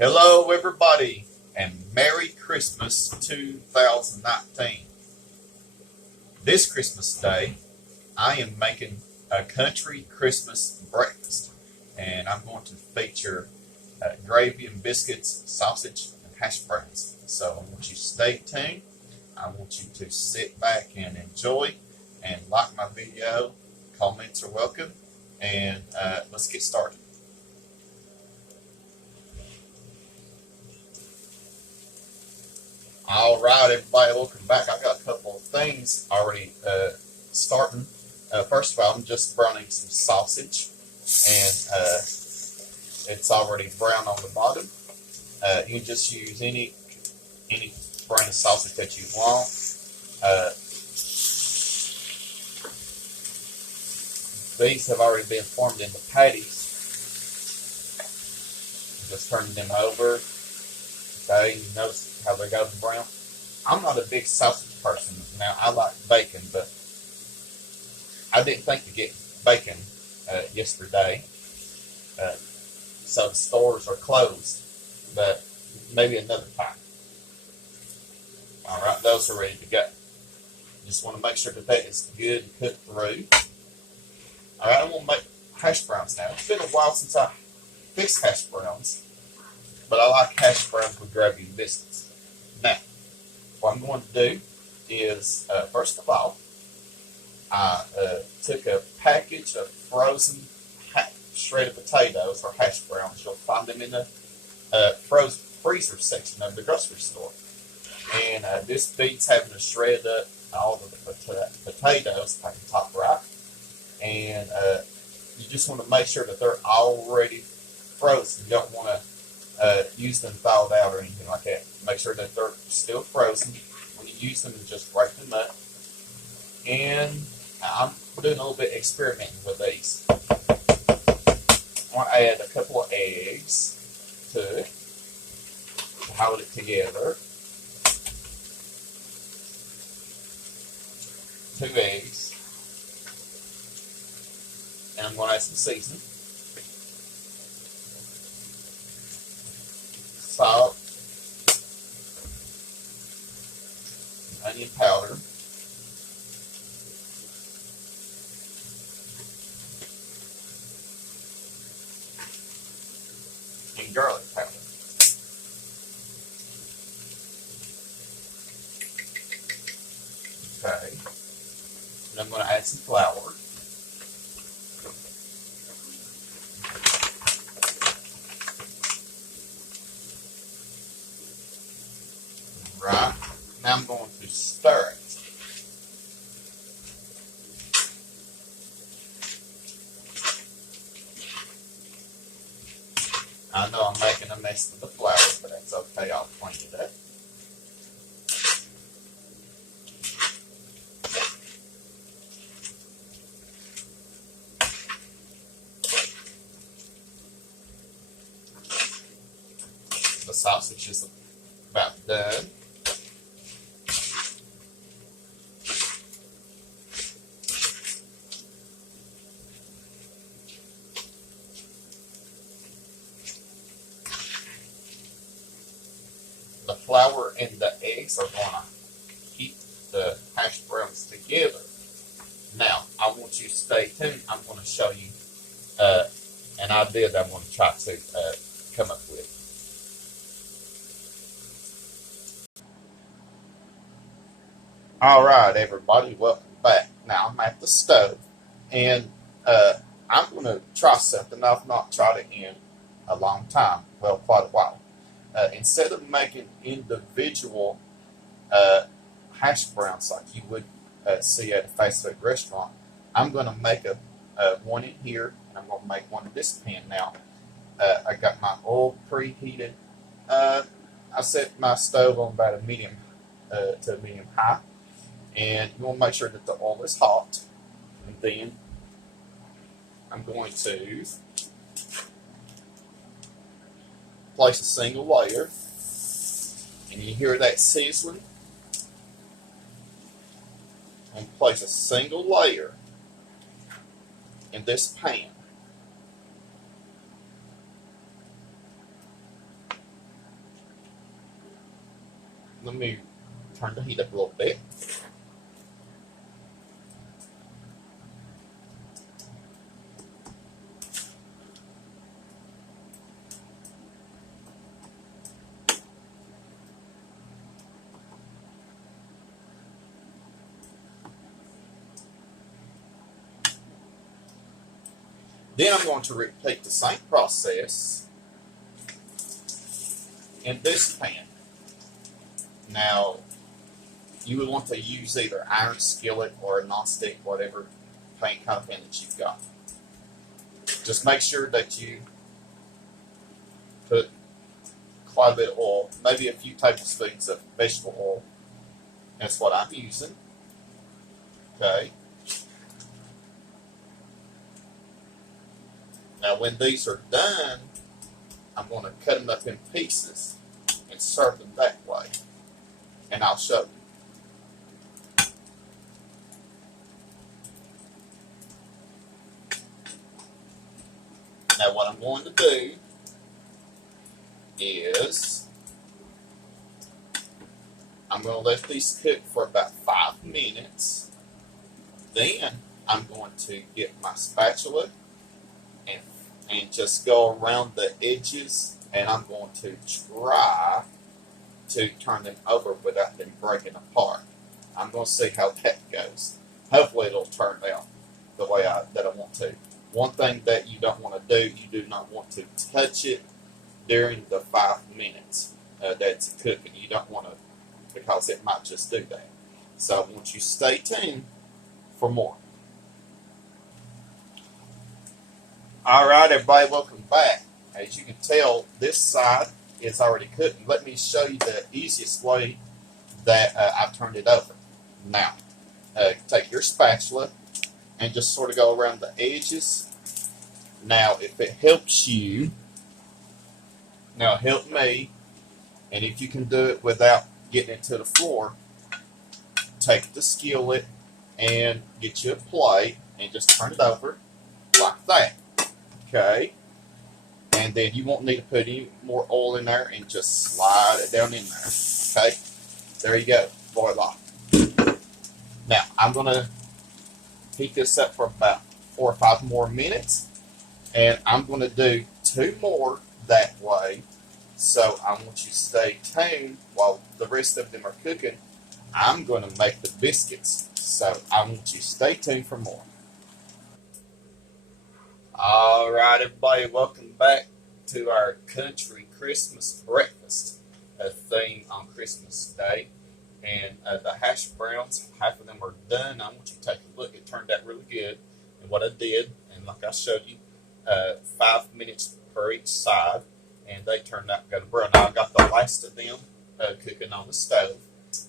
Hello, everybody, and Merry Christmas 2019. This Christmas Day, I am making a country Christmas breakfast, and I'm going to feature gravy and biscuits, sausage, and hash browns. So I want you to stay tuned. I want you to sit back and enjoy and like my video. Comments are welcome, and let's get started. All right, everybody, welcome back. I got a couple of things already starting. First of all, I'm just browning some sausage, and it's already brown on the bottom. You can just use any brand of sausage that you want. These have already been formed into patties. Just turning them over. Okay, you notice how they got brown. I'm not a big sausage person. Now, I like bacon, but I didn't think to get bacon yesterday. So the stores are closed, but maybe another time. All right, those are ready to go. Just want to make sure that is good and cooked through. All right, I'm going to make hash browns now. It's been a while since I fixed hash browns, but I like hash browns with gravy and biscuits. Now, what I'm going to do is, first of all, I took a package of frozen shredded potatoes or hash browns. You'll find them in the frozen freezer section of the grocery store. And this beats having to shred up all of the potatoes like the top right. And you just want to make sure that they're already frozen. You don't want to use them thawed out or anything like that. Make sure that they're still frozen. When you use them, just break them up. And I'm doing a little bit experimenting with these. I want to add a couple of eggs to it to hold it together. 2 eggs. And I'm going to add some seasoning. Salt. Onion powder. And garlic powder. Okay. And I'm going to add some flour. Right. Now I'm going to stir it. I know I'm making a mess with the flour, but that's okay. I'll clean it up. The sausage is about done. The flour and the eggs are going to keep the hash browns together. Now, I want you to stay tuned. I'm going to show you an idea that I'm going to try to come up with. All right, everybody, welcome back. Now, I'm at the stove, and I'm going to try something I've not tried it in a long time. Well, quite a while. Instead of making individual hash browns like you would see at a fast food restaurant, I'm going to make one in here, and I'm going to make one in this pan now. I got my oil preheated. I set my stove on about a medium to a medium high, and you want to make sure that the oil is hot. And then I'm going to place a single layer, and you hear that sizzling. And place a single layer in this pan. let me turn the heat up a little bit. Then I'm going to repeat the same process in this pan. Now, you would want to use either iron skillet or a nonstick, whatever pan kind of pan that you've got. Just make sure that you put quite a bit of oil, maybe a few tablespoons of vegetable oil. That's what I'm using. Okay. Now, when these are done, I'm going to cut them up in pieces and serve them that way. And I'll show you. Now, what I'm going to do is I'm going to let these cook for about 5 minutes. Then I'm going to get my spatula and just go around the edges, and I'm going to try to turn them over without them breaking apart. I'm going to see how that goes. Hopefully it'll turn out the way that I want to. One thing that you don't want to do, you do not want to touch it during the 5 minutes that's cooking. You don't want to, because it might just do that. So I want you to stay tuned for more. Alright everybody, welcome back. As you can tell, this side is already cooked. Let me show you the easiest way that I've turned it over. Now, take your spatula and just sort of go around the edges. Now, if it helps you, now help me, and if you can do it without getting it to the floor, take the skillet and get you a plate and just turn it over like that. Okay, and then you won't need to put any more oil in there, and just slide it down in there. Okay, there you go, voila. Now I'm gonna heat this up for about 4 or 5 more minutes, and I'm gonna do 2 more that way. So I want you to stay tuned while the rest of them are cooking. I'm gonna make the biscuits, so I want you to stay tuned for more. Alright everybody, welcome back to our country Christmas breakfast theme on Christmas Day. And the hash browns, half of them are done. I want you to take a look. It turned out really good. And what I did, and like I showed you, 5 minutes per each side, and they turned out good brown. Now I got the last of them cooking on the stove.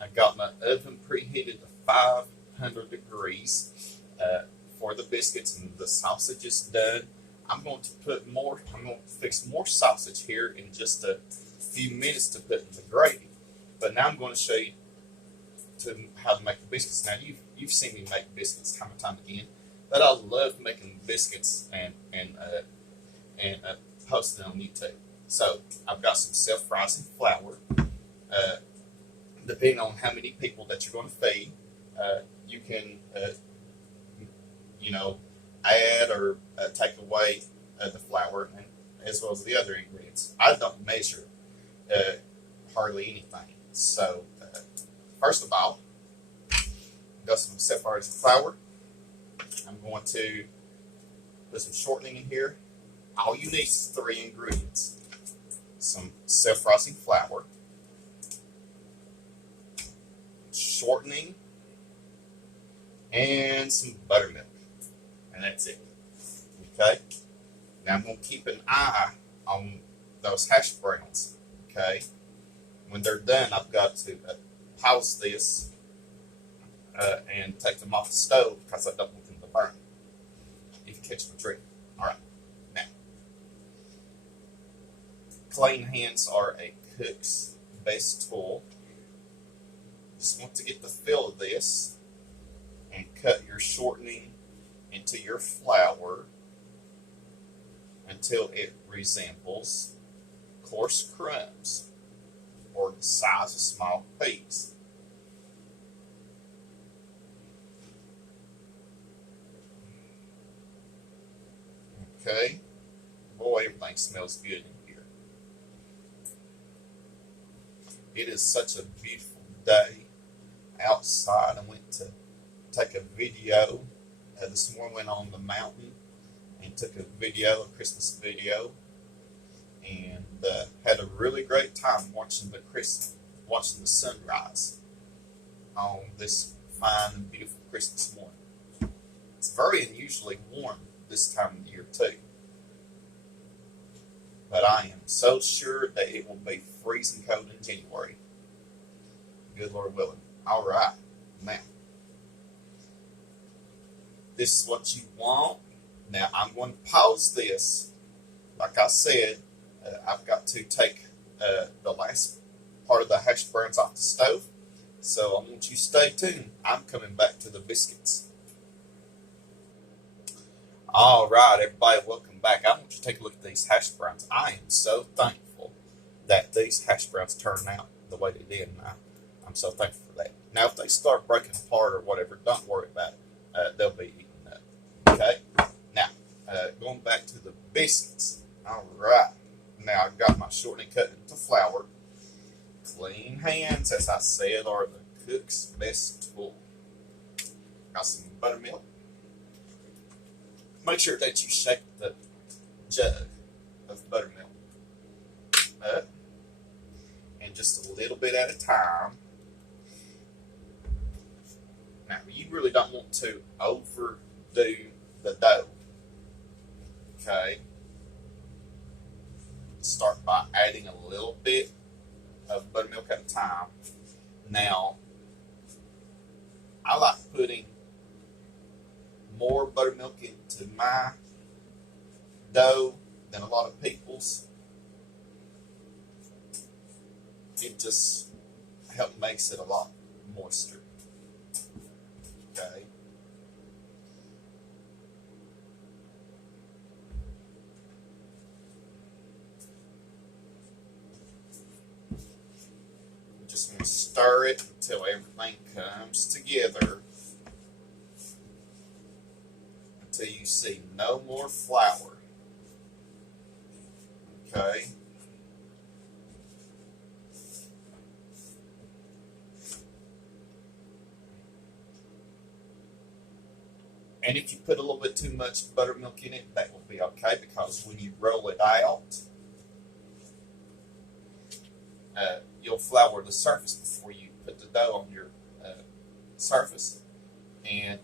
I got my oven preheated to 500 degrees. For the biscuits, and the sausage is done. I'm going to fix more sausage here in just a few minutes to put in the gravy. But now I'm going to show you how to make the biscuits. Now you've seen me make biscuits time and time again, but I love making biscuits and posting on YouTube. So I've got some self-rising flour. Depending on how many people that you're going to feed, you can add or take away the flour, and as well as the other ingredients. I don't measure hardly anything. So first of all, I've got some self-rising flour. I'm going to put some shortening in here. All you need is 3 ingredients: some self-rising flour, shortening, and some buttermilk. And that's it. Okay? Now I'm going to keep an eye on those hash browns. Okay? When they're done, I've got to pause this and take them off the stove because I don't want them to burn. If you catch my drift. Alright. Now, clean hands are a cook's best tool. Just want to get the feel of this and cut your shortening into your flour until it resembles coarse crumbs. or the size of small peas. Okay, boy, everything smells good in here. It is such a beautiful day outside. I went to take a video. This morning went on the mountain and took a video, a Christmas video, and had a really great time watching the sunrise on this fine and beautiful Christmas morning. It's very unusually warm this time of year too, but I am so sure that it will be freezing cold in January. Good Lord willing. All right, now this is what you want. Now I'm going to pause this. Like I said, I've got to take the last part of the hash browns off the stove. So I want you to stay tuned. I'm coming back to the biscuits. All right, everybody, welcome back. I want you to take a look at these hash browns. I am so thankful that these hash browns turned out the way they did, and I'm so thankful for that. Now, if they start breaking apart or whatever, don't worry about it. They'll be eaten up. Okay? Now, going back to the biscuits. All right. Now, I've got my shortening cut into flour. Clean hands, as I said, are the cook's best tool. Got some buttermilk. Make sure that you shake the jug of buttermilk up, and just a little bit at a time. Now, you really don't want to overdo the dough. Okay? Start by adding a little bit of buttermilk at a time. Now, I like putting more buttermilk into my dough than a lot of people's. It just makes it a lot moister. Okay. Just going to stir it until everything comes together. Until you see no more flour. Okay. And if you put a little bit too much buttermilk in it, that will be okay, because when you roll it out, you'll flour the surface before you put the dough on your surface, and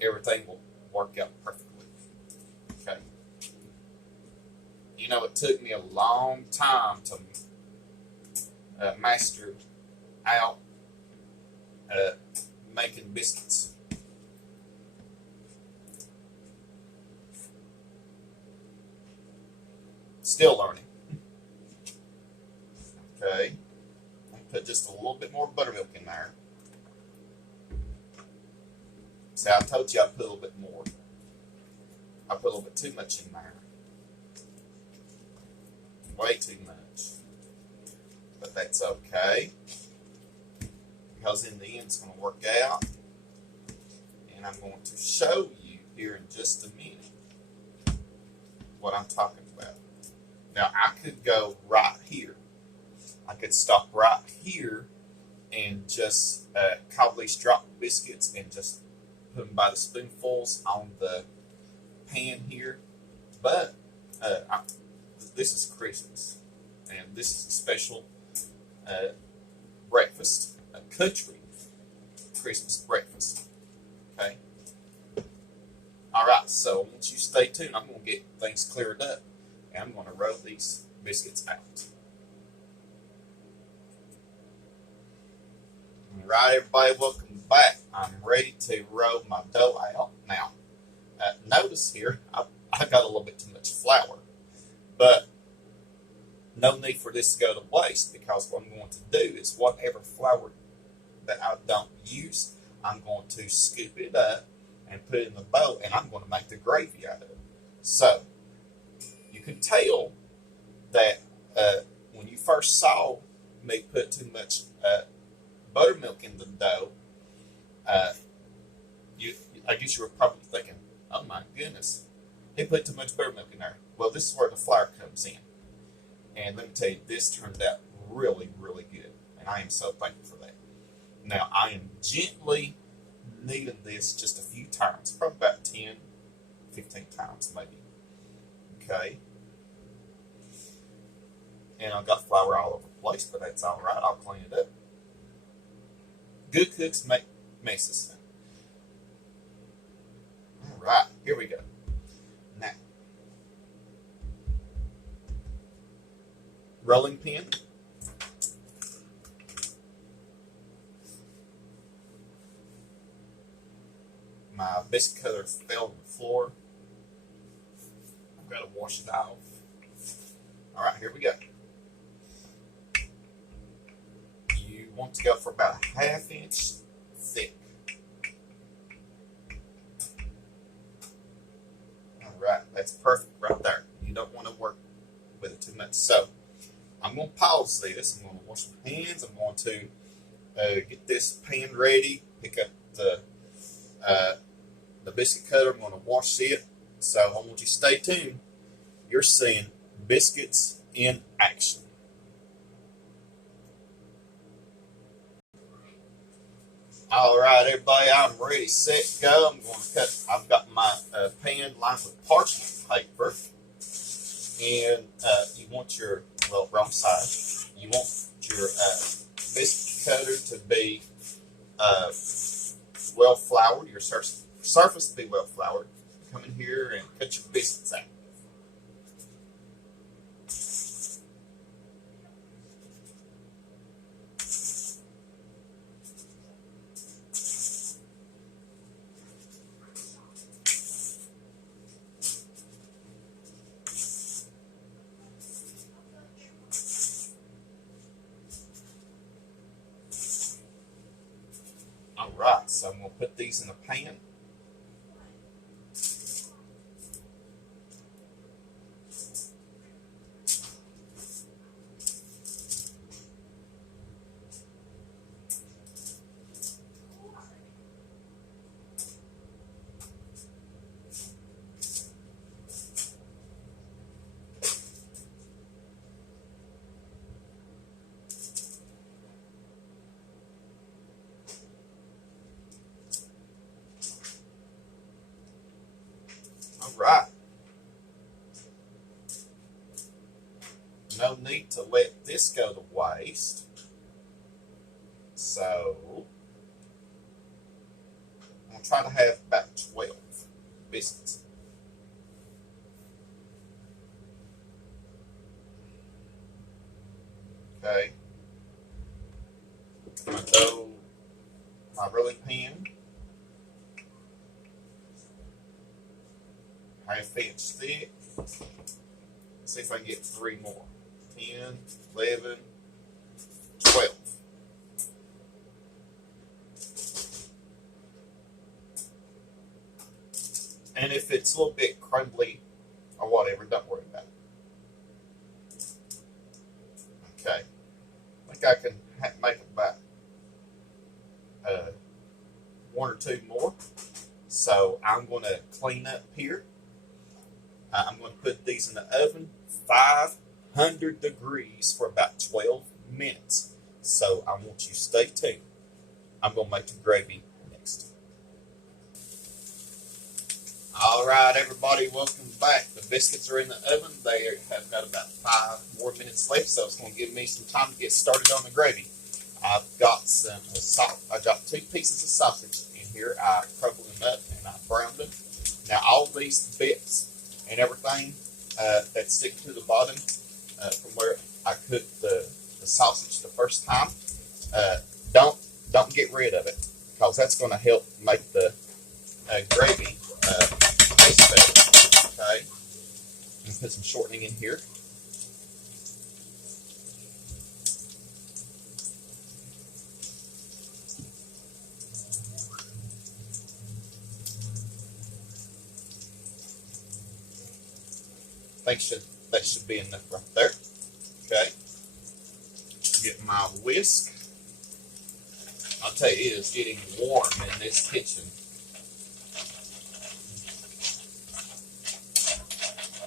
everything will work out perfectly. Okay. You know, it took me a long time to master out making biscuits. Still learning. Okay. I put just a little bit more buttermilk in there. See, I told you I'd put a little bit more. I put a little bit too much in there. Way too much. But that's okay, because in the end it's going to work out. And I'm going to show you here in just a minute what I'm talking about. Now, I could go right here. I could stop right here and just cobble these drop biscuits and just put them by the spoonfuls on the pan here. But this is Christmas, and this is a special breakfast, a country Christmas breakfast. Okay? All right, so I want you to stay tuned. I'm going to get things cleared up, and I'm going to roll these biscuits out. All right, everybody, welcome back. I'm ready to roll my dough out. Now, notice here, I got a little bit too much flour, but no need for this to go to waste, because what I'm going to do is whatever flour that I don't use, I'm going to scoop it up and put it in the bowl, and I'm going to make the gravy out of it. So, you can tell that when you first saw me put too much buttermilk in the dough, uh, I guess you were probably thinking, oh my goodness, he put too much buttermilk in there. Well, this is where the flour comes in. And let me tell you, this turned out really, really good. And I am so thankful for that. Now, I am gently kneading this just a few times, probably about 10, 15 times maybe. Okay. And I've got flour all over the place, but that's all right. I'll clean it up. Good cooks make messes. All right, here we go. Now, rolling pin. My biscuit cutter fell on the floor. I've got to wash it off. All right, here we go. You want to go for about a ½ inch thick. All right, that's perfect right there. You don't want to work with it too much. So I'm going to pause this. I'm going to wash my hands. I'm going to get this pan ready. Pick up the biscuit cutter. I'm going to wash it. So I want you to stay tuned. You're seeing biscuits in action. All right, everybody, I'm ready, set, go. I'm going to cut. I've got my pan lined with parchment paper, and you want your wrong side. You want your biscuit cutter to be well floured. Your surface to be well floured. Come in here and cut your biscuits out. Alright, so I'm going to put these in a pan. Alright. No need to let this go to waste. So, I'm going to try to have about 12 biscuits. Okay. I'm going to throw my rolling pin. ½ inch thick. See if I can get 3 more. 10, 11, 12. And if it's a little bit crumbly or whatever, don't worry about it. Okay. I think I can make about 1 or 2 more. So I'm going to clean up here. I'm going to put these in the oven, 500 degrees for about 12 minutes. So I want you to stay tuned. I'm going to make the gravy next. All right, everybody, welcome back. The biscuits are in the oven. They have got about 5 more minutes left, so it's going to give me some time to get started on the gravy. I've got some I got 2 pieces of sausage in here. I crumbled them up and I browned them. Now all these bits and everything that stick to the bottom from where I cooked the sausage the first time, don't get rid of it, because that's going to help make the gravy taste better. Okay, and put some shortening in here. I think that should be enough right there. Okay. Get my whisk. I'll tell you, it is getting warm in this kitchen.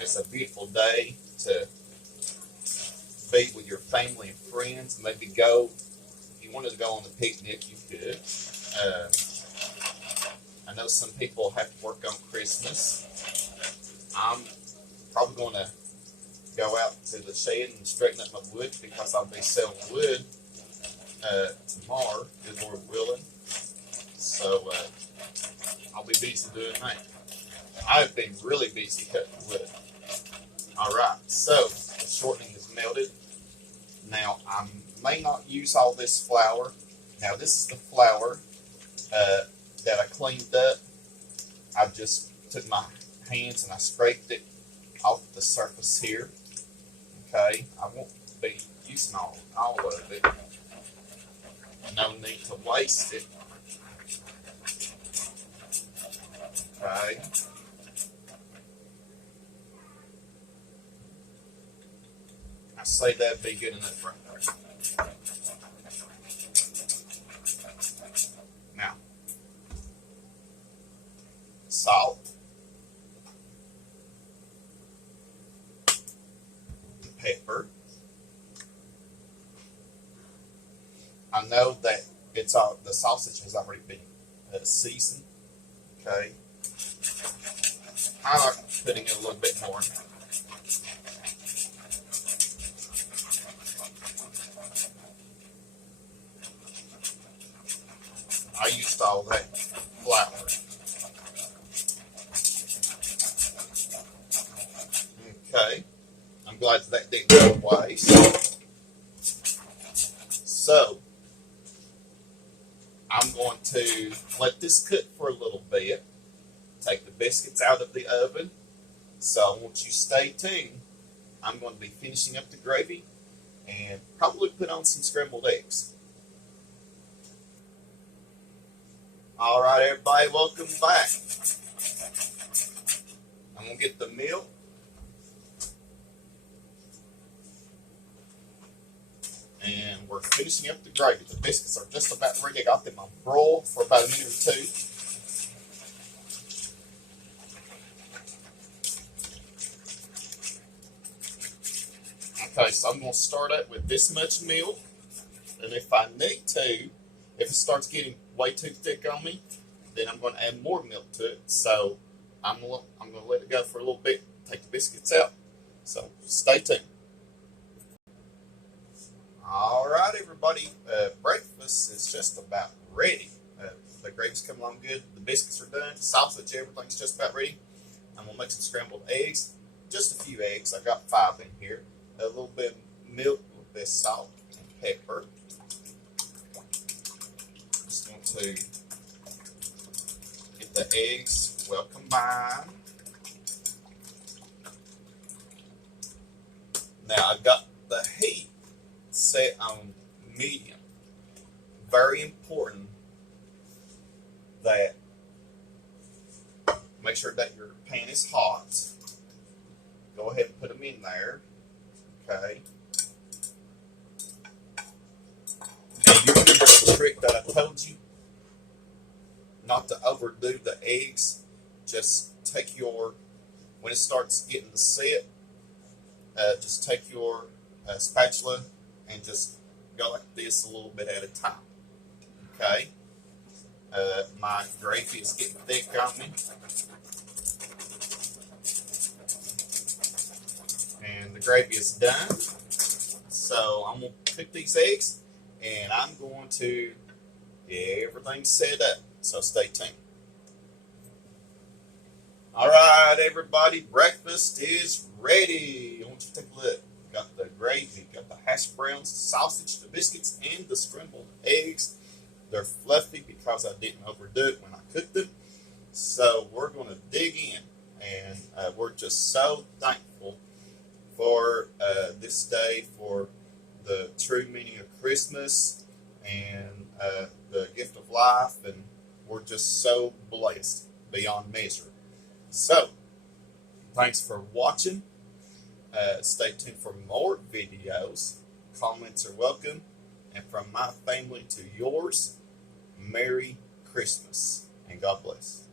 It's a beautiful day to be with your family and friends. Maybe go, if you wanted to go on the picnic, you could. I know some people have to work on Christmas. I'm probably going to go out to the shed and straighten up my wood because I'll be selling wood tomorrow, good Lord willing. So I'll be busy doing that. I've been really busy cutting wood. Alright, so the shortening is melted. Now I may not use all this flour. Now this is the flour that I cleaned up. I just took my hands and I scraped it off the surface here. Okay, I won't be using all of it. No need to waste it. Okay. I say that'd be good enough right there. Now, salt, pepper. I know that the sausage has already been seasoned. Okay. I like putting in a little bit more. I used all that flour. Okay. I'm glad that didn't go to waste. So, I'm going to let this cook for a little bit. Take the biscuits out of the oven. So I want you to stay tuned. I'm going to be finishing up the gravy and probably put on some scrambled eggs. All right, everybody, welcome back. I'm going to get the milk. And we're finishing up the gravy. The biscuits are just about ready. I got them on broil for about a minute or two. Okay, so I'm going to start out with this much milk. And if I need to, if it starts getting way too thick on me, then I'm going to add more milk to it. So I'm going to let it go for a little bit, take the biscuits out. So stay tuned. All right, everybody. Breakfast is just about ready. The gravy's coming along good. The biscuits are done. Sausage, everything's just about ready. I'm going to make some scrambled eggs. Just a few eggs. I got 5 in here. A little bit of milk, a little bit of salt and pepper. Just going to get the eggs well combined. Now I got the heat set on medium. Very important that make sure that your pan is hot. Go ahead and put them in there. Okay. And you remember the trick that I told you? Not to overdo the eggs. Just take when it starts getting the set, just take your spatula and just go like this a little bit at a time. Okay. My gravy is getting thick on me. And the gravy is done. So I'm going to cook these eggs and I'm going to get everything set up. So stay tuned. Alright, everybody, breakfast is ready. I want you to take a look. Got the gravy, got the hash browns, the sausage, the biscuits, and the scrambled eggs. They're fluffy because I didn't overdo it when I cooked them. So we're going to dig in. And we're just so thankful for this day, for the true meaning of Christmas and the gift of life. And we're just so blessed beyond measure. So, thanks for watching. Stay tuned for more videos comments are welcome. And from my family to yours, Merry Christmas and God bless.